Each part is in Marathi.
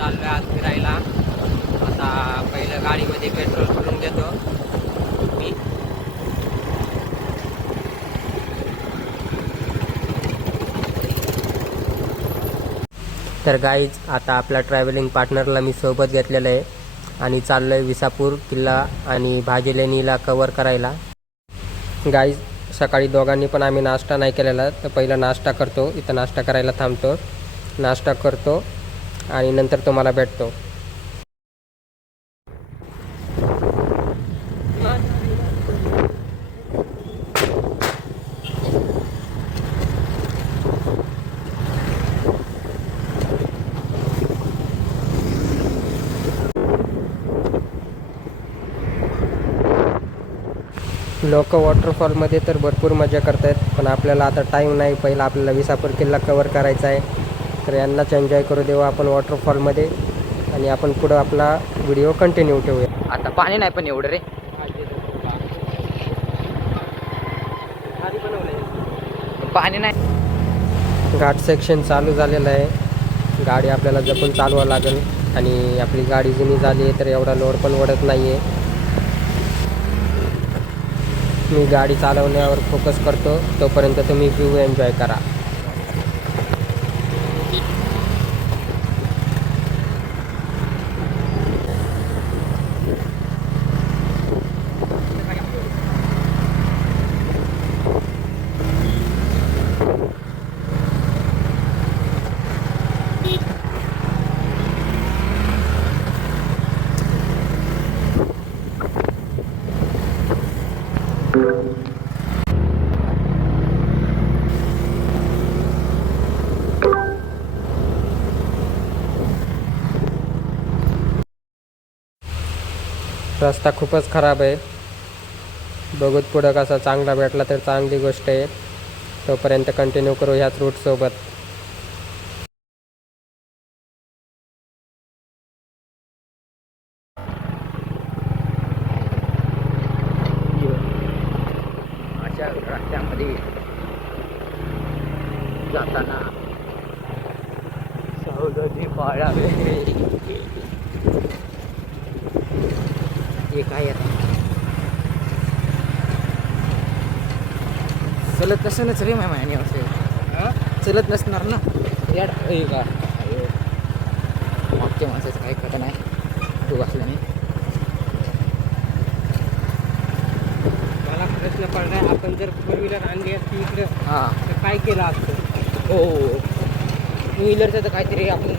चाललो आज फिरायला. आता पहिलं गाडीमध्ये पेट्रोल भरून घेतो मी. तर गाईज आता आपल्या ट्रॅव्हलिंग पार्टनरला मी सोबत घेतलेलं आहे आणि चाललो आहे विसापूर किल्ला आणि भाजी लेणीला कवर करायला. गाईज सकाळी दोघांनी पण आम्ही नाश्ता नाही केलेला, तर पहिला नाश्ता करतो. इथं नाश्ता करायला थांबतो, नाश्ता करतो आणि नंतर तुम्हाला भेटतो. लोक वॉटरफॉलमध्ये तर भरपूर मजा करत आहेत, पण आपल्याला आता टाईम नाही. पहिला आपल्याला विसापूर किल्ला कवर करायचा आहे, तर यांनाच एन्जॉय करू देऊ आपण वॉटरफॉलमध्ये आणि आपण पुढं आपला व्हिडिओ कंटिन्यू ठेवूया. आता पाणी नाही पण एवढं रे, पाणी नाही. घाट सेक्शन चालू झालेलं आहे. गाडी आपल्याला जपून चालवावं लागेल आणि आपली गाडी जुनी झाली आहे तर एवढा लोड पण ओढत नाही आहे. मी गाडी चालवण्यावर फोकस करतो, तोपर्यंत तुम्ही व्ह्यू एन्जॉय करा. रस्ता खूपच खराब आहे. बघूत पुढं कसा चांगला भेटला तर चांगली गोष्ट आहे. तोपर्यंत कंटिन्यू करू ह्याच रूटसोबत. अशा रस्त्यामध्ये जाताना सावधानी बाळगावी. हे काय आहे चलत नसेलच रे माहिती असेल, चलत नसणार ना याड का मागच्या माणसाचं काय खरं नाही. तू असल्याने मला प्रश्न पडलाय, आपण जर फोर व्हीलर आणली असती इकडं हां तर काय केलं असतं? हो, टू व्हीलरचं तर काहीतरी आपण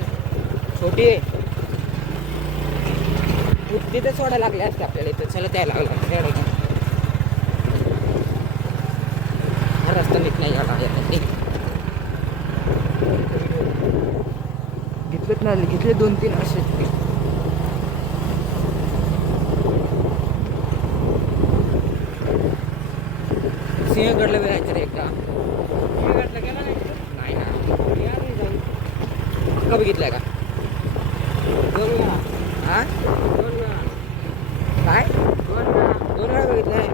छोटी आहे तिथे सोडायला लागले असते आपल्याला. इथं चलत यायला लागला. हा रस्ता नीट नाही आला घेतलेत ना, घेतले 2-3 असे. सिंहगडला वेळायचं रे एकदा. सिंहगडला गेला नाही ना, नाही का बघितलंय का? हां काय 2 वेळा बघितलंय.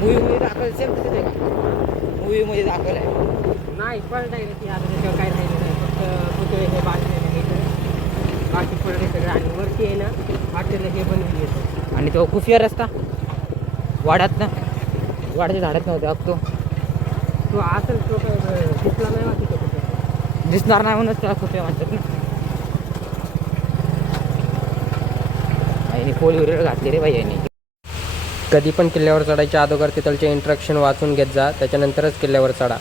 मूवीमध्ये दाखवलं सेम तसंच आहे का? मूवीमध्ये दाखवलं आहे. नाही पडलाय रे ती. आता त्याच्यावर काय राहिलं नाही, फक्त पुतळे हे बाजूला बाकी पडले सगळं. आणि वरती आहे ना हॉटेल हे बनवली येतं. आणि तो खुफिया रस्ता वाड्यात ना, वाड्याच्या झाडात नव्हता तो. तो असेल तो काय दिसला नाही वाटत तो कुठे. दिसणार नाही म्हणूनच त्याला खुफिया म्हणतात ना. आणि पोळी वगैरे घातली रे बाई यांनी. कधी पण किल्ल्यावर चढायच्या अगोदर तिथलचे इंस्ट्रक्शन वाचून घेत जा, त्याच्यानंतरच किल्ल्यावर चढा.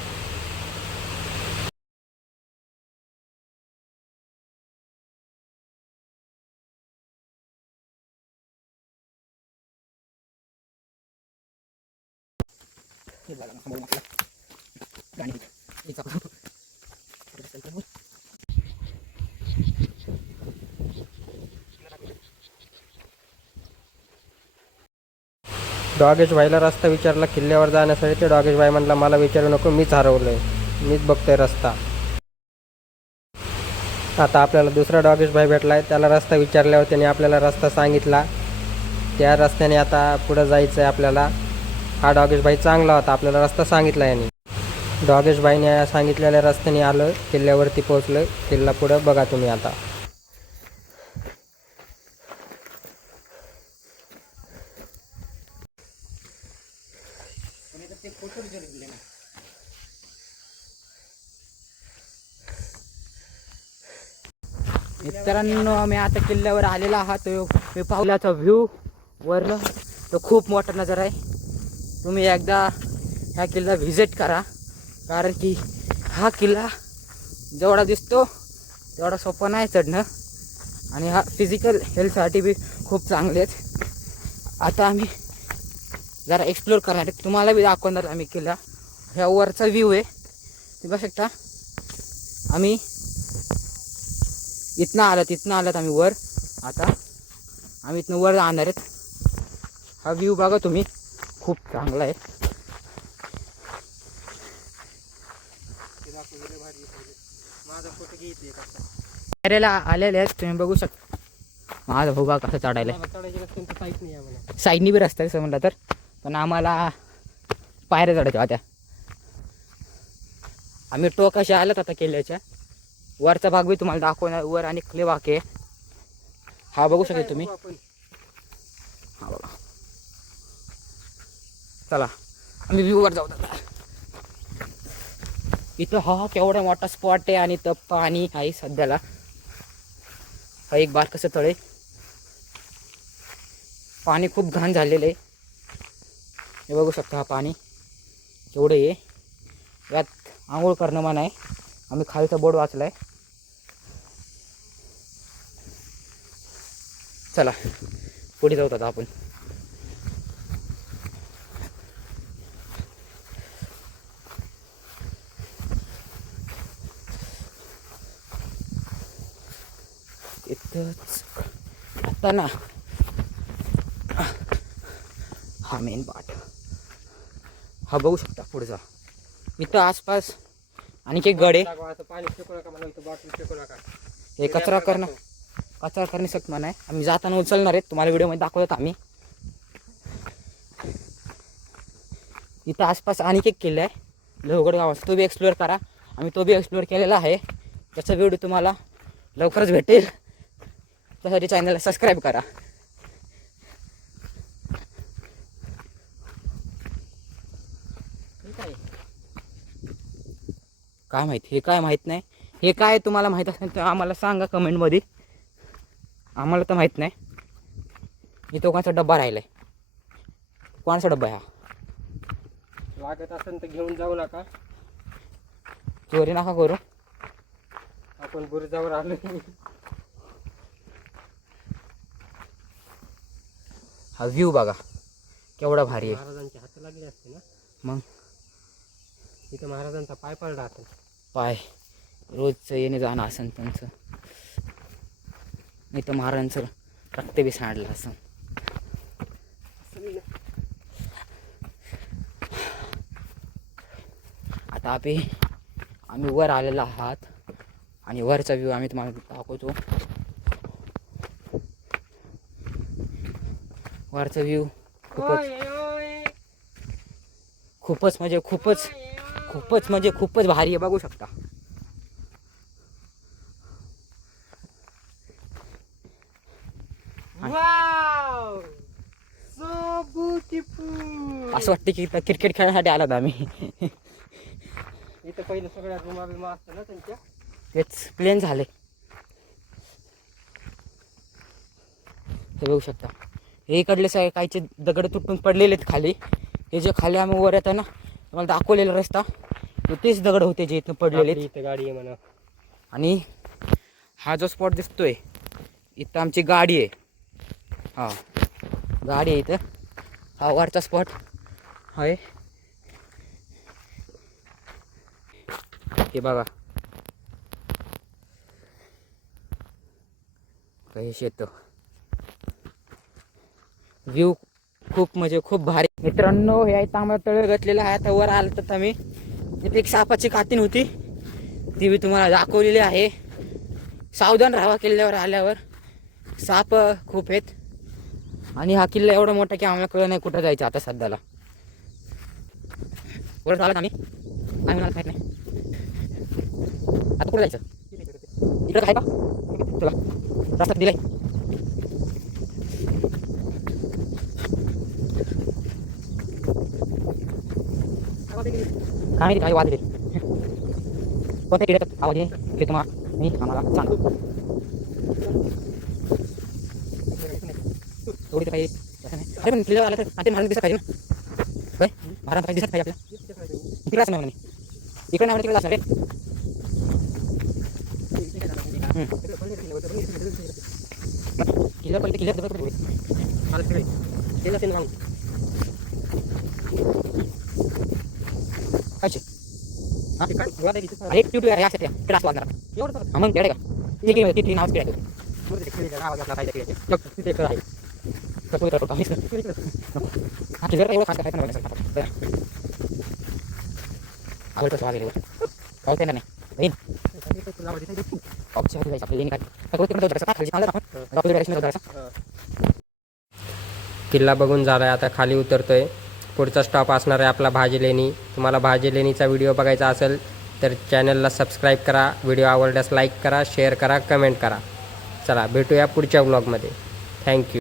डॉगेश भाईला रस्ता विचारला किल्ल्यावर जाण्यासाठी, ते डॉगेश भाई म्हणला मला विचारू नको, मीच हरवलोय, मीच बघतोय रस्ता. आता आपल्याला दुसरा डॉगेश भाई भेटलाय, त्याला रस्ता विचारल्यावर त्याने आपल्याला रस्ता सांगितला. त्या रस्त्याने आता पुढं जायचं आहे आपल्याला. हा डॉगेश भाई चांगला होता, आपल्याला रस्ता सांगितला याने. भाईने सांगितलेल्या रस्त्याने आलं, किल्ल्यावरती पोहोचलं. किल्ला पुढं बघा तुम्ही आता. मित्रांनो आम्ही आता किल्ल्यावर आलेला आहात. मी पाहुल्याचा व्ह्यू वरनं तो खूप मोठा नजर आहे. तुम्ही एकदा ह्या किल्ला व्हिजिट करा, कारण की हा किल्ला जेवढा दिसतो तेवढा सोपा नाही चढणं, आणि हा फिजिकल हेल्थसाठी बी खूप चांगले आहेत. आता आम्ही जरा एक्सप्लोर करणार आहे, तुम्हाला बी दाखवणार आम्ही किल्ला. ह्या वरचा व्ह्यू आहे, तुम्ही बघू शकता. आम्ही इथनं आलात आम्ही वर. आता आम्ही इथनं वर जाणार आहेत. हा व्ह्यू बघा तुम्ही, खूप चांगला आहे. पायऱ्याला आलेले आहेत, तुम्ही बघू शकता. माझा भाऊ बघा कसं चढायला. साईडनी बी रस्ता आहे म्हणलं तर, पण आम्हाला पायऱ्या चढायच्या होत्या. आम्ही टोकाशी आलोत आता किल्ल्याच्या. वरचा भाग बी तुम्हाला दाखवणार, वर आणि खाली वाके. हा बघू शकता तुम्ही. हा बघा, चला आम्ही व्ह्यू वर जाऊ. इथं हा केवढा मोठा स्पॉट आहे, आणि इथं पाणी आहे सध्याला. हा एक बारकसं तळ आहे. पाणी खूप घाण झालेलं आहे, हे बघू शकता. हा पाणी केवढं आहे, यात आंघोळ करणं मना आहे. आम्ही खालचा बोर्ड वाचलाय. चला पुढे जाऊत आता आपण. इथंच आता ना हा मेन पार्ट. हा बघू शकता पुढचा. इथं आसपास आणि एक गड आहे. हे कचरा करणे सक्त मना आहे. आम्ही जाताना उचलणार आहेत, तुम्हाला व्हिडिओमध्ये दाखवतात आम्ही. इथं आसपास आणि एक किल्ला आहे लोहगड गावाचा, तो बी एक्सप्लोअर करा. आम्ही तो बी एक्सप्लोअर केलेला आहे, त्याचा व्हिडिओ तुम्हाला लवकरच भेटेल. त्यासाठी चॅनलला सबस्क्राईब करा. काय माहिती, हे काय माहीत नाही. हे काय तुम्हाला माहीत असेल तर आम्हाला सांगा कमेंटमध्ये. आम्हाला तर माहीत नाही. इथं कोणाचा डब्बा राहिलाय. कोणाचा डब्बा आहे हा? लागत असेल तर घेऊन जाऊ नका, चोरी नका करू. आपण बुरुजावर आलो. हा व्ह्यू बघा केवढा भारी आहे. महाराजांचे हात लागले असते ना, मग इथं महाराजांचा पाय पडला असेल. पाय रोजचं येणे जाणं असेल त्यांचं. इथं महाराजांचं रक्त बी सांडलं असं. आता आम्ही वर आलेलो आहात, आणि वरचा व्ह्यू आम्ही तुम्हाला दाखवतो. वरचा व्ह्यू खूपच म्हणजे खूपच भारी आहे, बघू शकता. असं वाटतं की क्रिकेट खेळण्यासाठी आलात आम्ही. इथं पहिलं सगळ्या रुमा बिमा असतं ना त्यांच्या, तेच प्लेन झाले. हे बघू शकता. हे इकडले सगळे काहीचे दगड तुटून पडलेले आहेत खाली. हे जे खाली आम्ही वर येतो ना, तुम्हाला दाखवलेला रस्ता, तेच दगड होते जे इथं पडलेले. इथं गाडी आहे म्हणा. आणि हा जो स्पॉट दिसतोय, इथं आमची गाडी आहे. हा गाडी आहे इथं. हा वरचा स्पॉट आहे. हे बघा काही शेत. व्ह्यू खूप भारी. मित्रांनो हे इथं आम्हाला तळ घातलेलं आहे. आता वर आलं तर आम्ही, इथे एक सापाची कातीन होती, ती मी तुम्हाला दाखवलेली आहे. सावधान राहा किल्ल्यावर आल्यावर, साप खूप आहेत. आणि हा किल्ला एवढा मोठा की आम्हाला कळलं नाही कुठं जायचं आता सध्याला. वर आलात आम्ही. काय मला माहित नाही. आता कुठे जायचं? इकडं काय का तुला रस्ता दिलाय? काय माहिती काय वाजले कोणत्या किड्यात आवाज आहे ते तुम्हाला मी आम्हाला सांगा. एवढी तर काही अरे पण तुला आलं तर आता मला दिसत पाहिजे ना. काय महाराज पाहिजे दिसत पाहिजे आपल्याला. तिकडे असं नाही इकडे नाही तिकडे असणार रे. किल्ल्यावर पहिले किल्ल्यात दगड पडले. तेला ते सांग कायचे हा ते काय गोळा द्यायची अरे ट्यूट आहे यासाठी इकडे असं वाजणार. एवढं तर मग तेवढे का ती नावच किड्या मोठे खेळले आवाज आपला पाहिजे खेळायचे बघ तिथे एक आहे कसं होतं टोटा हा किल्ल्यावर एवढं खास काय पण आवड कसं वाजले पाऊस येणार नाही बहीण पाऊस जायचं आपल्याला काय सगळं तिकडे जाऊ शकतो खाली चाललं आपण आपल्या डायरेक्शन जायचं. किल्ला बघून झाला आहे आता खाली उतरतोय. पुढचा स्टॉप असणार आहे आपला भाजीलेणी. तुम्हाला भाजीलेणीचा व्हिडिओ बघायचा असेल तर चॅनलला सबस्क्राईब करा. व्हिडिओ आवडल्यास लाईक करा, शेअर करा, कमेंट करा. चला भेटूया पुढच्या व्लॉगमध्ये. थँक्यू.